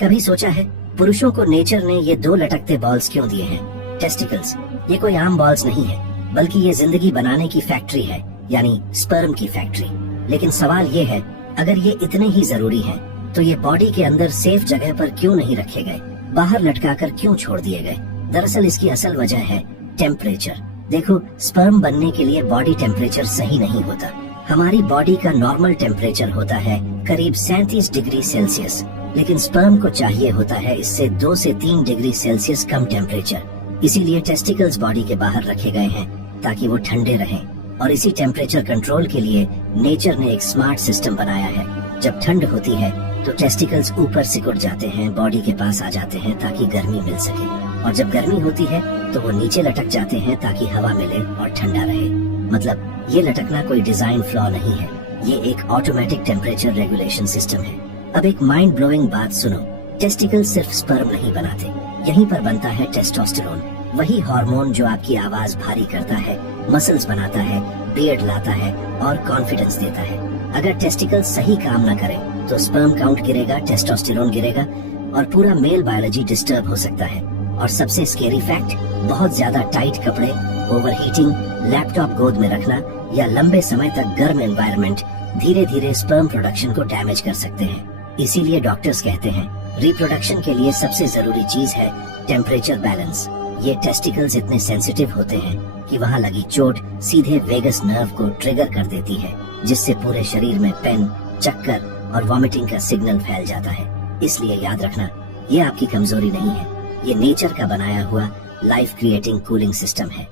कभी सोचा है पुरुषों को नेचर ने ये दो लटकते बॉल्स क्यों दिए हैं? टेस्टिकल्स। ये कोई आम बॉल्स नहीं है, बल्कि ये जिंदगी बनाने की फैक्ट्री है, यानी स्पर्म की फैक्ट्री। लेकिन सवाल ये है, अगर ये इतने ही जरूरी हैं, तो ये बॉडी के अंदर सेफ जगह पर क्यों नहीं रखे गए, बाहर लटकाकर क्यों छोड़ दिए गए? दरअसल इसकी असल वजह है टेम्परेचर। देखो, स्पर्म बनने के लिए बॉडी टेम्परेचर सही नहीं होता। हमारी बॉडी का नॉर्मल टेम्परेचर होता है करीब 37 डिग्री सेल्सियस, लेकिन स्पर्म को चाहिए होता है इससे 2 से 3 डिग्री सेल्सियस कम टेम्परेचर। इसीलिए टेस्टिकल्स बॉडी के बाहर रखे गए हैं ताकि वो ठंडे रहें। और इसी टेम्परेचर कंट्रोल के लिए नेचर ने एक स्मार्ट सिस्टम बनाया है। जब ठंड होती है तो टेस्टिकल्स ऊपर सिकुड़ जाते हैं, बॉडी के पास आ जाते हैं ताकि गर्मी मिल सके, और जब गर्मी होती है तो वो नीचे लटक जाते हैं ताकि हवा मिले और ठंडा रहे। मतलब ये लटकना कोई डिजाइन फ्लॉ नहीं है, ये एक ऑटोमेटिक टेम्परेचर रेगुलेशन सिस्टम है। अब एक माइंड ब्लोइंग बात सुनो, टेस्टिकल सिर्फ स्पर्म नहीं बनाते, यहीं पर बनता है टेस्टोस्टेरोन, वही हार्मोन जो आपकी आवाज भारी करता है, मसल्स बनाता है, बियर्ड लाता है और कॉन्फिडेंस देता है। अगर टेस्टिकल सही काम न करे तो स्पर्म काउंट गिरेगा, टेस्टोस्टेरोन गिरेगा और पूरा मेल बायोलॉजी डिस्टर्ब हो सकता है। और सबसे स्केरी फैक्ट, बहुत ज्यादा टाइट कपड़े, ओवरहीटिंग, लैपटॉप गोद में रखना या लंबे समय तक गर्म एनवायरनमेंट धीरे धीरे स्पर्म प्रोडक्शन को डैमेज कर सकते हैं। इसीलिए डॉक्टर्स कहते हैं रिप्रोडक्शन के लिए सबसे जरूरी चीज है टेम्परेचर बैलेंस। ये टेस्टिकल्स इतने सेंसिटिव होते हैं कि वहाँ लगी चोट सीधे वेगस नर्व को ट्रिगर कर देती है, जिससे पूरे शरीर में पेन, चक्कर और वॉमिटिंग का सिग्नल फैल जाता है। इसलिए याद रखना, ये आपकी कमजोरी नहीं है, ये नेचर का बनाया हुआ लाइफ क्रिएटिंग कूलिंग सिस्टम है।